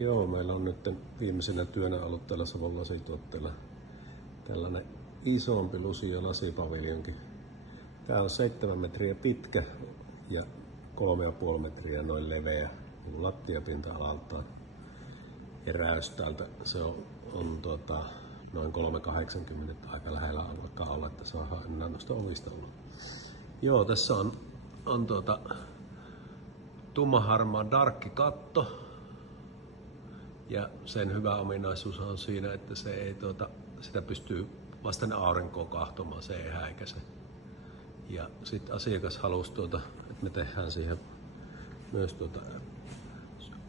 Joo, meillä on nyt viimeisenä työnä ollut tällä Savon lasituotteella tällainen isompi Lucia lasipaviljonki. Tää on 7 metriä pitkä ja 3,5 metriä noin leveä niin lattiapinta-alaltaan. Ja räystältä se on noin 3,80, aika lähellä alkaa olla, että saadaan enää noista ovista ulos. Joo, tässä on tummaharmaa darkkikatto. Ja sen hyvä ominaisuus on siinä, että se ei, sitä pystyy vasten aurinkoa kahtomaan, se ei häikäise. Ja sitten asiakas halusi, että me tehdään siihen myös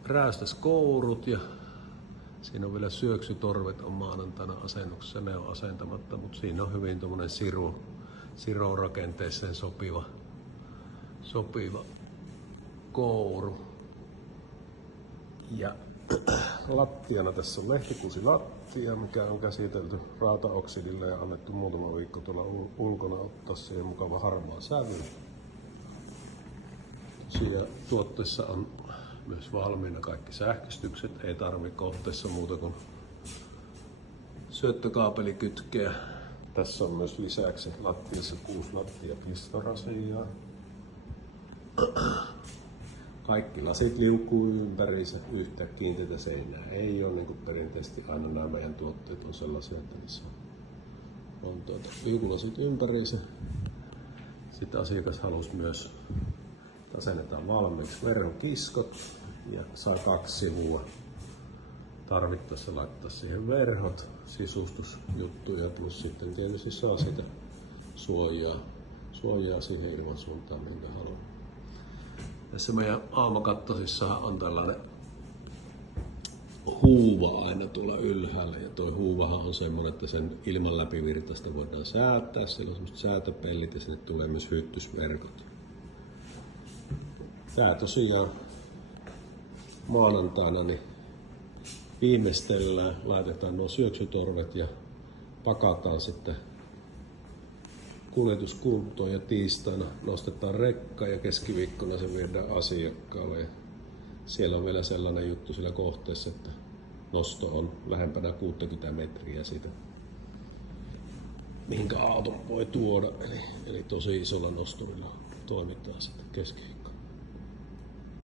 räystäskourut ja siinä on vielä syöksytorvet on maanantaina asennuksessa, ne on asentamatta, mutta siinä on hyvin tuommoinen siron rakenteeseen sopiva kouru. Ja lattiana tässä on lehtikuusilattia, mikä on käsitelty rautaoksidilla ja annettu muutama viikko tuolla ulkona ottaa siihen mukava harmaa sävy. Tosiaan tuotteessa on myös valmiina kaikki sähköstykset, ei tarvitse kohteessa muuta kuin syöttökaapeli kytkeä. Tässä on myös lisäksi lattiassa 6 lattiapistorasiaa. Kaikki lasit liukuu ympäriinsä, yhtä kiinteitä seinää ei ole, niin kuin perinteisesti aina nämä meidän tuotteet on sellaisia, että niissä on liukulasit ympäriinsä. Sitten asiakas halusi myös, että asennetaan valmiiksi verhon kiskot ja saa 2 sivua. Tarvittaessa laittaa siihen verhot, sisustusjuttuja plus sitten tietysti saa sitä suojaa siihen ilmansuuntaan, minkä haluaa. Tässä meidän aamukattosissa on tällainen huuva aina tuolla ylhäällä ja tuo huuvahan on semmoinen, että sen ilman läpivirtaista voidaan säätää. Siellä on semmoiset säätöpellit ja sinne tulee myös hyttysverkot. Tää tosiaan maanantaina niin viimeistellään, laitetaan nuo syöksytorvet ja pakataan sitten kuljetuskuntoon ja tiistaina nostetaan rekka ja keskiviikkona se viedään asiakkaalle. Ja siellä on vielä sellainen juttu sillä kohteessa, että nosto on lähempänä 60 metriä siitä, mihinkä auton voi tuoda. Eli tosi isolla nosturilla toimitaan sitten keskiviikkona.